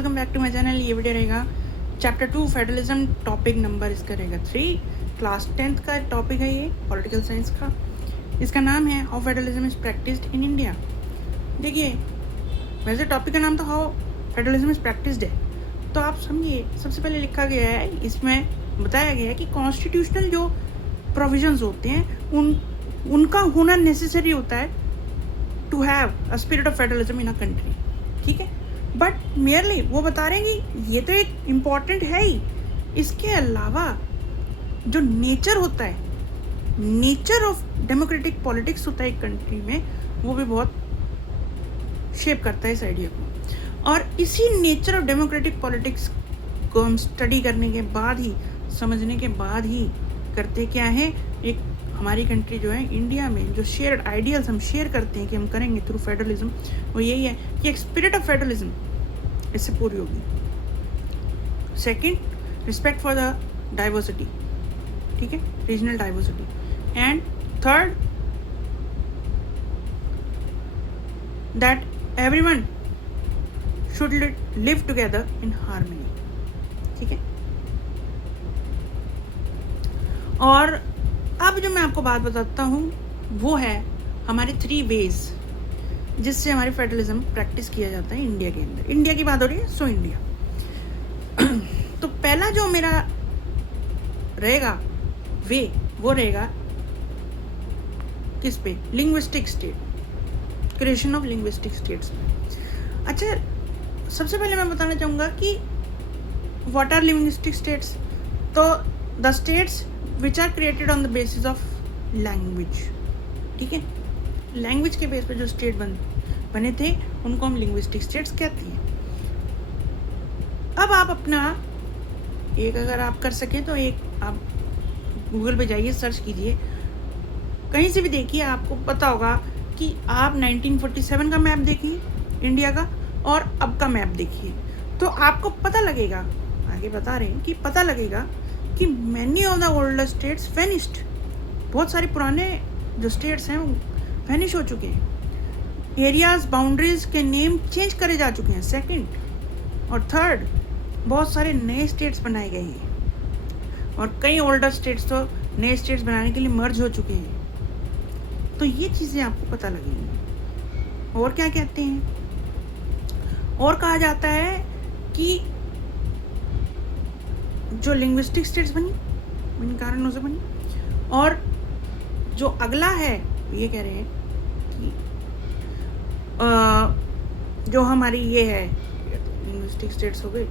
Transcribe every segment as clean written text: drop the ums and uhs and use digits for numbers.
Welcome back to my channel. ये video रहेगा chapter 2 federalism, topic number इसका रहेगा 3, क्लास 10th का टॉपिक है ये, पॉलिटिकल साइंस का। इसका नाम है how federalism is practised in India. देखिए, वैसे टॉपिक का नाम तो हाउ फेडरलिज्म इज़ प्रैक्टिस्ड है, तो आप समझिए सबसे पहले लिखा गया है, इसमें बताया गया है कि कॉन्स्टिट्यूशनल जो प्रोविजंस होते हैं उनका होना नेसेसरी होता है to have a spirit of federalism in a country. ठीक है, बट मेयरली वो बता रहे हैं कि ये तो एक इम्पॉर्टेंट है ही, इसके अलावा जो नेचर होता है, नेचर ऑफ डेमोक्रेटिक पॉलिटिक्स होता है एक कंट्री में, वो भी बहुत शेप करता है इस आइडिया को। और इसी नेचर ऑफ डेमोक्रेटिक पॉलिटिक्स को हम स्टडी करने के बाद ही, समझने के बाद ही करते क्या है, एक हमारी कंट्री जो है इंडिया में जो शेयर्ड आइडियल्स हम शेयर करते हैं कि हम करेंगे थ्रू फेडरलिज्म, वो यही है कि एक स्पिरिट ऑफ फेडरलिज्म इससे पूरी होगी। Second, respect for the diversity, ठीक है, regional diversity. And third, that everyone should live together in harmony. ठीक है, और अब जो मैं आपको बात बताता हूँ वो है हमारे 3 वेज जिससे हमारी फेडरलिज्म प्रैक्टिस किया जाता है इंडिया के अंदर। इंडिया की बात हो रही है, सो इंडिया। तो पहला जो मेरा रहेगा वे, वो रहेगा किस पे, linguistic state, creation of linguistic states. अच्छा, सबसे पहले मैं बताना चाहूँगा कि व्हाट आर लिंग्विस्टिक स्टेट्स। तो the states which are created on the basis of language. ठीक है, लैंग्वेज के बेस पर जो स्टेट बने थे उनको हम लिंग्विस्टिक स्टेट्स कहते हैं। अब आप अपना एक, अगर आप कर सकें तो एक आप गूगल पे जाइए, सर्च कीजिए, कहीं से भी देखिए, आपको पता होगा कि आप 1947 का मैप देखिए इंडिया का और अब का मैप देखिए, तो आपको पता लगेगा, आगे बता रहे हैं कि पता लगेगा कि many of the older states vanished. बहुत सारे पुराने जो स्टेट्स हैं वो वेनिश हो चुके हैं, एरियाज बाउंड्रीज के नेम चेंज करे जा चुके हैं। सेकंड और थर्ड, बहुत सारे नए स्टेट्स बनाए गए हैं और कई ओल्डर स्टेट्स तो नए स्टेट्स बनाने के लिए मर्ज हो चुके हैं। तो ये चीज़ें आपको पता लगेंगी। और क्या कहते हैं, और कहा जाता है कि जो लिंग्विस्टिक स्टेट्स बनी इन कारणों से बनी, और जो अगला है ये कह रहे हैं कि जो हमारी ये है लिंग्विस्टिक स्टेट्स हो गई,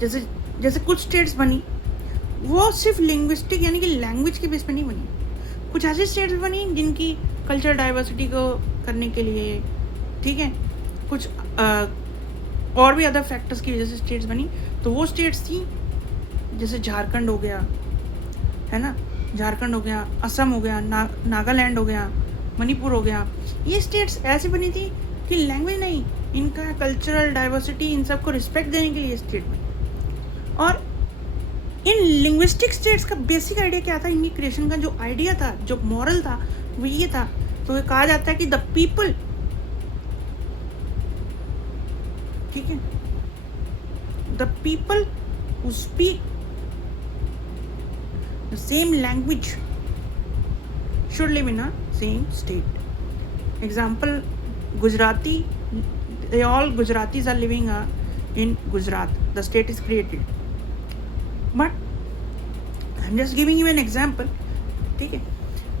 जैसे जैसे कुछ स्टेट्स बनी वो सिर्फ लिंग्विस्टिक यानी कि लैंग्वेज के बेस पे नहीं बनी, कुछ ऐसी स्टेट्स बनी जिनकी कल्चरल डाइवर्सिटी को करने के लिए, ठीक है, कुछ और भी अदर फैक्टर्स की वजह से स्टेट्स बनी। तो वो स्टेट्स थी जैसे झारखंड हो गया, है ना, झारखंड हो गया, असम हो गया, नागालैंड हो गया, मणिपुर हो गया। ये स्टेट्स ऐसी बनी थी कि लैंग्वेज नहीं, इनका कल्चरल डाइवर्सिटी, इन सबको रिस्पेक्ट देने के लिए स्टेट बनी। और इन लिंग्विस्टिक स्टेट्स का बेसिक आइडिया क्या था, इनकी क्रिएशन का जो आइडिया था, जो मॉरल था, वो ये था। तो ये कहा जाता है कि द पीपल, ठीक है, the people who speak the same language should live in a same state. Example, Gujarati, all Gujaratis are living in Gujarat. The state is created. But I'm just giving you an example. ठीक है,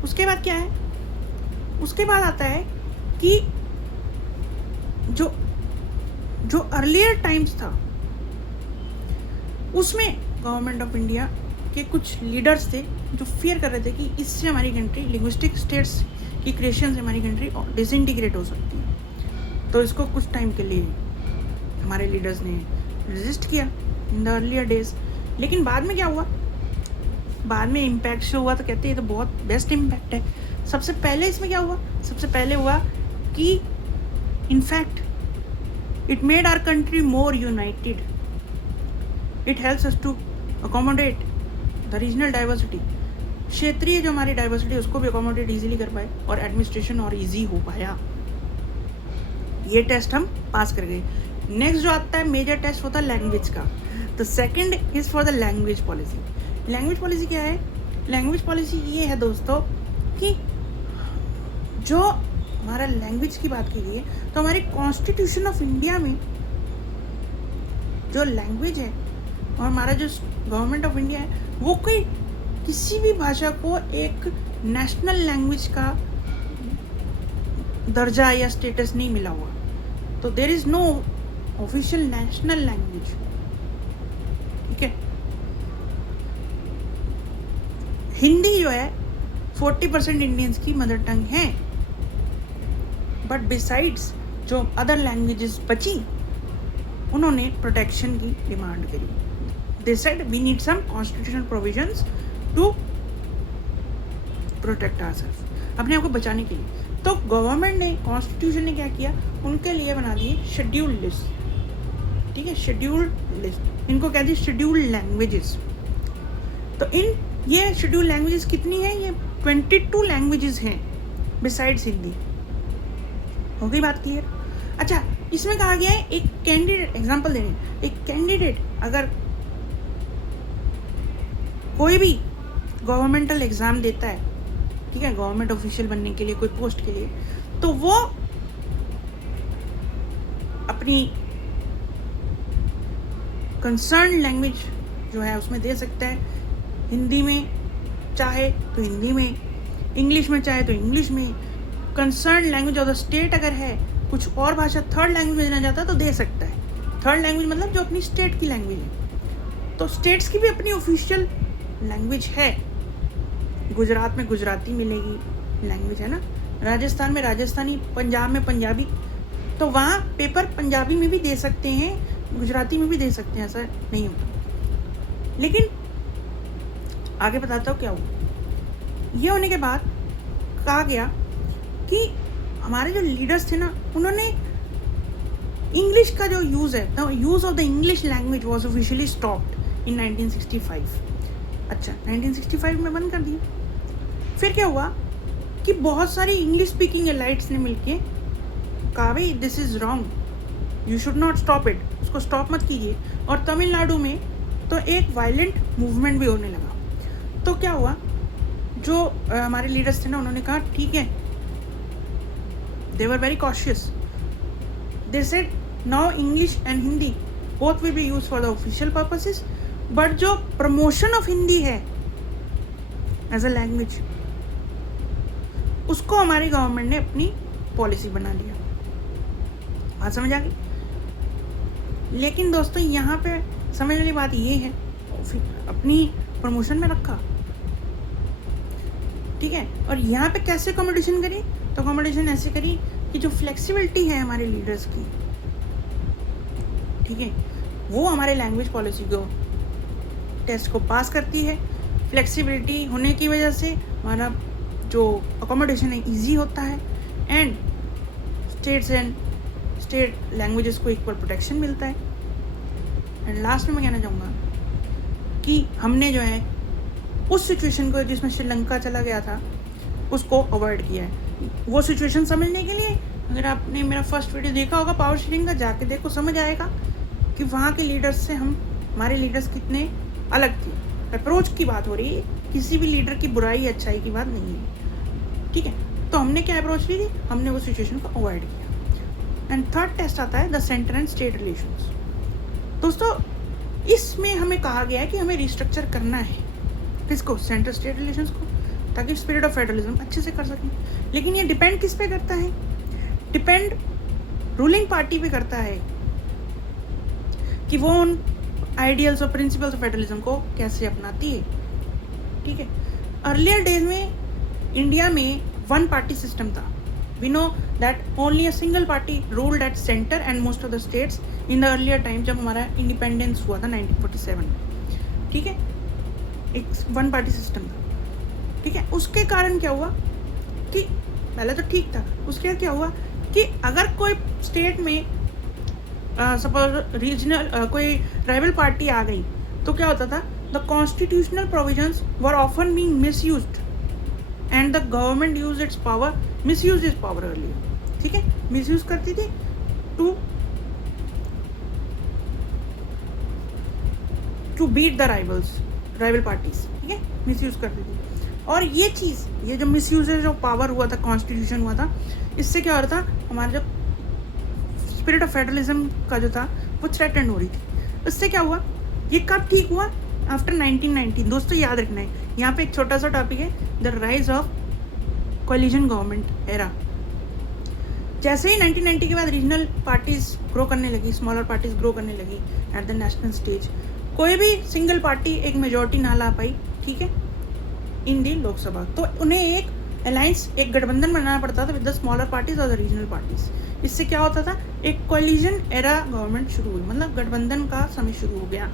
उसके बाद क्या है, उसके बाद आता है कि जो अर्लियर टाइम्स था उसमें गवर्नमेंट ऑफ इंडिया के कुछ लीडर्स थे जो फियर कर रहे थे कि इससे हमारी कंट्री, लिंग्विस्टिक स्टेट्स की क्रिएशन से हमारी कंट्री डिसइंटीग्रेट हो सकती है। तो इसको कुछ टाइम के लिए हमारे लीडर्स ने रेजिस्ट किया इन द अर्लियर डेज। लेकिन बाद में क्या हुआ, बाद में इम्पैक्ट शो हुआ, तो कहते हैं ये तो बहुत बेस्ट इम्पैक्ट है। सबसे पहले इसमें क्या हुआ, सबसे पहले हुआ कि in fact it made our country more united, it helps us to accommodate the regional diversity. क्षेत्रीय जो हमारी डाइवर्सिटी उसको भी अकोमोडेट इजीली कर पाए और एडमिनिस्ट्रेशन और इजी हो पाया। ये टेस्ट हम पास कर गए। नेक्स्ट जो आता है मेजर टेस्ट होता है लैंग्वेज का। The second is for the language policy. Language policy क्या है? लैंग्वेज पॉलिसी ये है दोस्तों कि जो हमारा लैंग्वेज की बात की गई है तो हमारे कॉन्स्टिट्यूशन ऑफ इंडिया में जो लैंग्वेज है और हमारा जो गवर्नमेंट ऑफ इंडिया है वो कोई किसी भी भाषा को एक नेशनल लैंग्वेज का दर्जा या स्टेटस नहीं मिला हुआ। तो there is no official national language. ठीक है, हिंदी जो है 40% इंडियंस की मदर टंग है, बट बिसाइड्स जो अदर लैंग्वेजेस बची उन्होंने प्रोटेक्शन की डिमांड करी। They said we need some constitutional provisions to protect ourself, अपने आप को बचाने के लिए। तो गवर्नमेंट ने, कॉन्स्टिट्यूशन ने क्या किया, उनके लिए बना दिए शेड्यूल्ड लिस्ट। ठीक है, शेड्यूल्ड लिस्ट, इनको कहते हैं शेड्यूल्ड लैंग्वेजेस। तो इन ये शेड्यूल्ड लैंग्वेजेस कितनी है? ये 22 लैंग्वेजेस हैं बिसाइड्स हिंदी। हो गई बात क्लियर? अच्छा, इसमें कहा गया है एक कैंडिडेट, एग्जांपल देने, एक कैंडिडेट अगर कोई भी गवर्नमेंटल एग्जाम देता है, ठीक है, गवर्नमेंट ऑफिशियल बनने के लिए कोई पोस्ट के लिए, तो वो अपनी कंसर्न लैंग्वेज जो है उसमें दे सकता है। हिंदी में चाहे तो हिंदी में, इंग्लिश में चाहे तो इंग्लिश में। Concern language of the state अगर है, कुछ और भाषा थर्ड लैंग्वेज में देना चाहता है तो दे सकता है। थर्ड लैंग्वेज मतलब जो अपनी स्टेट की लैंग्वेज है। तो स्टेट्स की भी अपनी ऑफिशियल लैंग्वेज है। गुजरात में गुजराती मिलेगी लैंग्वेज, है ना, राजस्थान में राजस्थानी, पंजाब में पंजाबी। तो वहाँ पेपर पंजाबी में भी दे सकते हैं, गुजराती में भी दे सकते हैं, ऐसा नहीं होता। लेकिन आगे बताता हूँ क्या हुआ। ये होने के बाद कहा गया कि हमारे जो लीडर्स थे ना, उन्होंने इंग्लिश का जो यूज़ है, the use of the English language was officially stopped in 1965। अच्छा, 1965 में बंद कर दिया। फिर क्या हुआ कि बहुत सारी इंग्लिश स्पीकिंग एलाइट्स ने मिलके कहा भाई this is wrong, you should not stop it, उसको स्टॉप मत कीजिए। और तमिलनाडु में तो एक वायलेंट मूवमेंट भी होने लगा। तो क्या हुआ, जो हमारे लीडर्स थे ना, उन्होंने कहा ठीक है, they were very cautious, they said now English and Hindi both will be use for the official purposes, but जो प्रमोशन ऑफ हिंदी है एज अ लैंग्वेज, उसको हमारी गवर्नमेंट ने अपनी पॉलिसी बना लिया। बात समझ आ गई? लेकिन दोस्तों यहाँ पे समझ वाली बात ये है, अपनी प्रमोशन में रखा, ठीक है। और यहाँ पे कैसे अकोमोडेशन करी? तो अकोमोडेशन ऐसे करी कि जो फ्लेक्सिबिलिटी है हमारे लीडर्स की, ठीक है, वो हमारे लैंग्वेज पॉलिसी को, टेस्ट को पास करती है। फ्लेक्सिबिलिटी होने की वजह से हमारा जो अकोमोडेशन है ईजी होता है, एंड स्टेट लैंग्वेजेस को इक्वल प्रोटेक्शन मिलता है। एंड लास्ट में मैं कहना चाहूँगा कि हमने जो है उस सिचुएशन को जिसमें श्रीलंका चला गया था उसको अवॉइड किया है। वो सिचुएशन समझने के लिए अगर आपने मेरा फर्स्ट वीडियो देखा होगा पावर शेयरिंग का, जाके देखो, समझ आएगा कि वहाँ के लीडर्स से हमारे लीडर्स कितने अलग थे। अप्रोच की बात हो रही है, किसी भी लीडर की बुराई अच्छाई की बात नहीं है, ठीक है। तो हमने क्या अप्रोच ली थी? हमने वो सिचुएशन को अवॉइड किया। एंड थर्ड टेस्ट आता है the centre and state relations. दोस्तों इसमें हमें कहा गया है कि हमें रिस्ट्रक्चर करना है, किसको? सेंटर स्टेट रिलेशंस को, ताकि स्पिरिट ऑफ फेडरलिज्म अच्छे से कर सकें। लेकिन ये डिपेंड किस पे करता है? डिपेंड रूलिंग पार्टी पे करता है कि वो उन आइडियल्स और प्रिंसिपल्स ऑफ फेडरलिज्म को कैसे अपनाती है, ठीक है। अर्लियर डेज में इंडिया में वन पार्टी सिस्टम था। We know that only a single party ruled at centre and most of the states in the earlier time, जब हमारा इंडिपेंडेंस हुआ था 1947 में, ठीक है। एक वन पार्टी सिस्टम था, ठीक है। उसके कारण क्या हुआ कि पहले तो ठीक था, उसके बाद क्या हुआ कि अगर कोई स्टेट में सपोज रीजनल कोई ट्राइबल पार्टी आ गई तो क्या होता था? The constitutional provisions were often being misused and the government use its power, misuse its power earlier, ठीक है, मिसयूज करती थी to to beat the rival parties, ठीक है, मिसयूज़ करती थी। और ये चीज़, ये जो मिसयूज है, जो पावर हुआ था, कॉन्स्टिट्यूशन हुआ था, इससे क्या हो रहा था, हमारा जो स्पिरिट ऑफ फेडरलिज्म का जो था वो थ्रेटन हो रही थी। इससे क्या हुआ, ये कब ठीक हुआ, आफ्टर 1919। दोस्तों याद रखना है, यहाँ पे एक छोटा सा टॉपिक है, the rise of collision government era. जैसे ही 1990 के बाद रीजनल पार्टीज ग्रो करने लगी, स्मॉलर पार्टीज ग्रो करने लगी एट द नेशनल स्टेज, कोई भी सिंगल पार्टी एक मेजोरिटी ना ला पाई, ठीक है, इन दी लोकसभा, तो उन्हें एक अलायंस, एक गठबंधन बनाना पड़ता था विद द स्मॉलर पार्टीज और द रीजनल पार्टीज। इससे क्या होता था, एक कोलिजन एरा गवर्नमेंट शुरू हुई, मतलब गठबंधन का समय शुरू हो गया।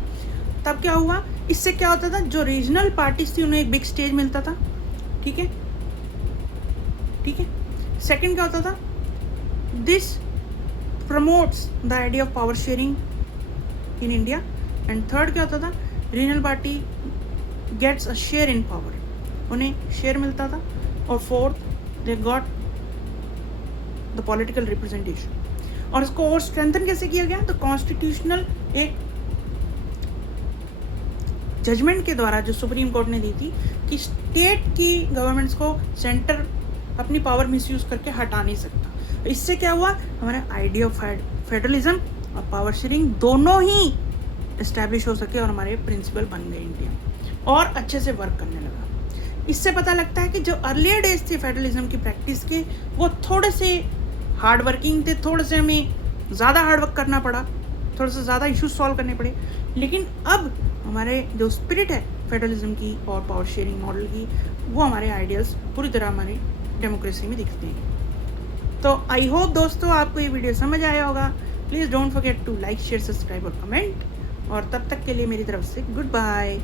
तब क्या हुआ, इससे क्या होता था, जो रीजनल पार्टीज थी उन्हें एक बिग स्टेज मिलता था, ठीक है, ठीक है। सेकंड क्या होता था, this promotes the idea of power sharing in India. And third क्या होता था, regional party gets a share in power, उन्हें शेयर मिलता था। और fourth, they got the political representation. और इसको और स्ट्रेंथन कैसे किया गया, तो कॉन्स्टिट्यूशनल एक जजमेंट के द्वारा जो सुप्रीम कोर्ट ने दी थी कि स्टेट की गवर्नमेंट्स को सेंटर अपनी पावर मिसयूज करके हटा नहीं सकता। तो इससे क्या हुआ, हमारा आइडिया ऑफ फेडरलिज्म और पावर शेयरिंग दोनों ही इस्टेब्लिश हो सके और हमारे प्रिंसिपल बन गए इंडिया, और अच्छे से वर्क करने लगा। इससे पता लगता है कि जो अर्लियर डेज थे फेडरलिज्म की प्रैक्टिस के, वो थोड़े से हार्ड वर्किंग थे, थोड़े से हमें ज़्यादा हार्ड वर्क करना पड़ा, थोड़े से ज़्यादा इश्यूज सॉल्व करने पड़े। लेकिन अब हमारे जो स्पिरिट है फेडरलिज्म की और पावर शेयरिंग मॉडल की, वो हमारे आइडियाज़ पूरी तरह हमारी डेमोक्रेसी में दिखते हैं। तो आई होप दोस्तों आपको ये वीडियो समझ आया होगा। Please don't forget to like, share, subscribe और कमेंट। और तब तक के लिए मेरी तरफ से गुड बाय।